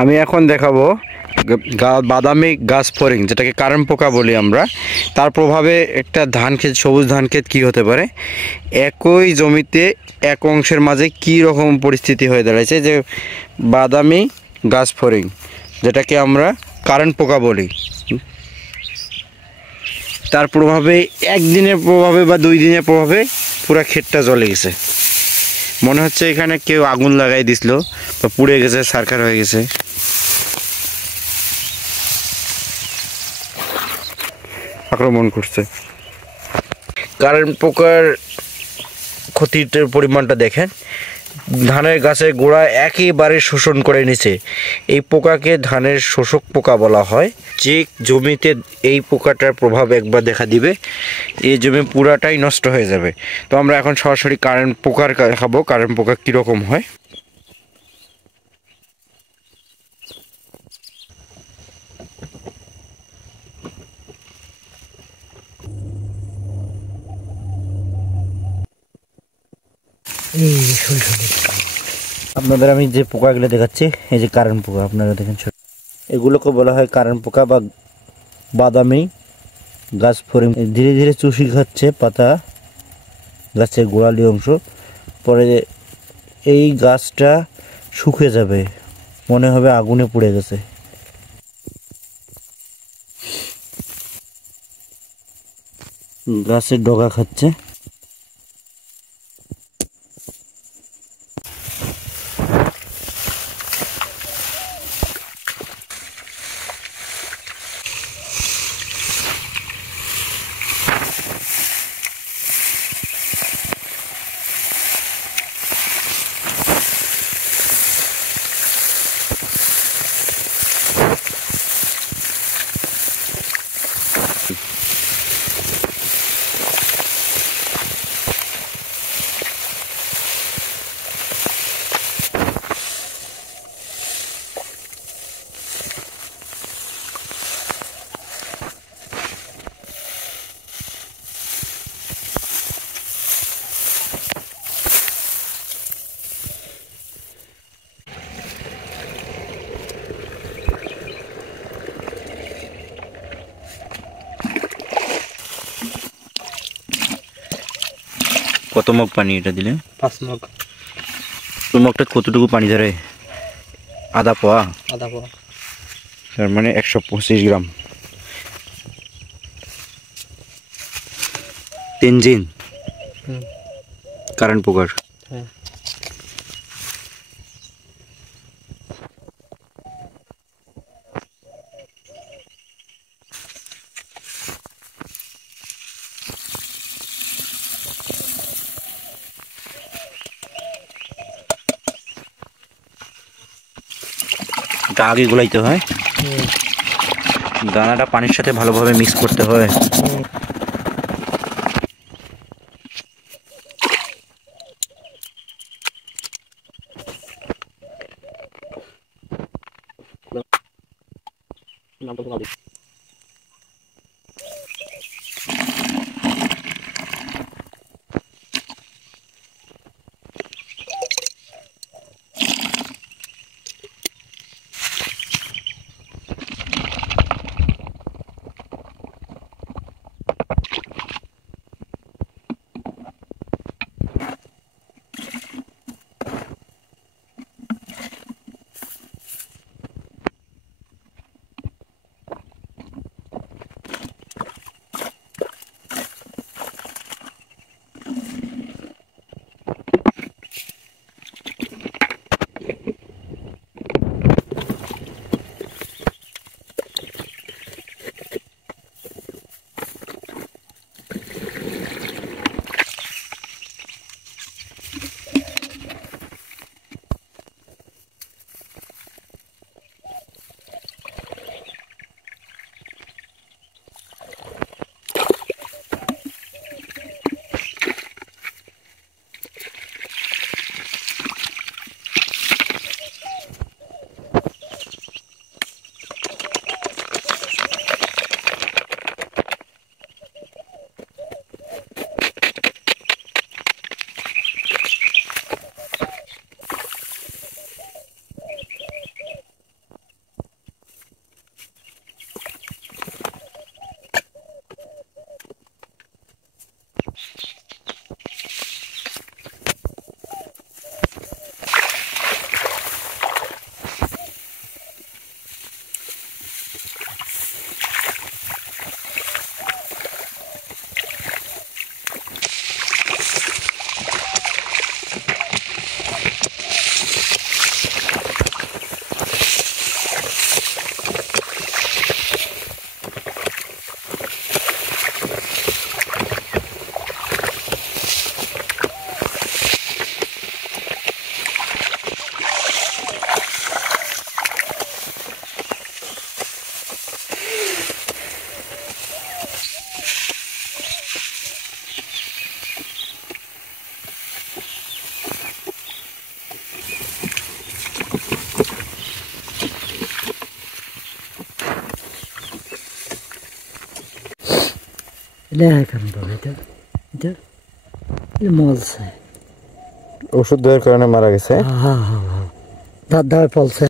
আমি এখন দেখাবো বাদামি গাছ ফড়িং, যেটাকে কারেন্ট পোকা বলি আমরা। তার প্রভাবে একটা ধান ক্ষেত, সবুজ ধান ক্ষেত কী হতে পারে, একই জমিতে এক অংশের মাঝে কী রকম পরিস্থিতি হয়ে দাঁড়াইছে, যে বাদামি গাছ ফড়িং, যেটাকে আমরা কারেন্ট পোকা বলি, তার প্রভাবে একদিনের প্রভাবে বা 2 দিনের প্রভাবে পুরো ক্ষেতটা জ্বলে গেছে। মনে হচ্ছে এখানে কেউ আগুন লাগাই দিছিল বা পুড়ে গেছে, সারখার হয়ে গেছে। আক্রমণ করছে। কারেন্ট পোকার ক্ষতির পরিমাণটা দেখেন, ধানের গাছের গোড়া একেবারে শোষণ করে নিছে। এই পোকাকে ধানের শোষক পোকা বলা হয়। যে জমিতে এই পোকাটার প্রভাব একবার দেখা দিবে, এই জমি পুরাটাই নষ্ট হয়ে যাবে। তো আমরা এখন সরাসরি কারেন্ট পোকার দেখাবো, কারেন্ট পোকা কীরকম হয়। আপনাদের আমি যে পোকাগুলো দেখাচ্ছি, এই যে কারেন্ট পোকা আপনারা দেখেন, এগুলোকে বলা হয় কারেন্ট পোকা বা বাদামি গাছ ফড়িং। ধীরে ধীরে চুষি খাচ্ছে পাতা, গাছের গোড়ালি অংশ। পরে এই গাছটা শুকিয়ে যাবে, মনে হবে আগুনে পুড়ে গেছে। গাছের ডগা খাচ্ছে। কত মগ পানি এটা দিলে? 5 মগ। মগটা কতটুকু পানি ধরে? আধা পোয়া। তার মানে 125 গ্রাম তেনজিন কারেন্ট পোকার। এটা আগে গোলাইতে হয়, দানাটা পানির সাথে ভালোভাবে মিক্স করতে হয়। কারণ বাবা এটা এটা মলছে ওষুধ দেওয়ার কারণে মারা গেছে। হ্যাঁ হ্যাঁ হ্যাঁ দাঁত দাওয়ায় ফলছে।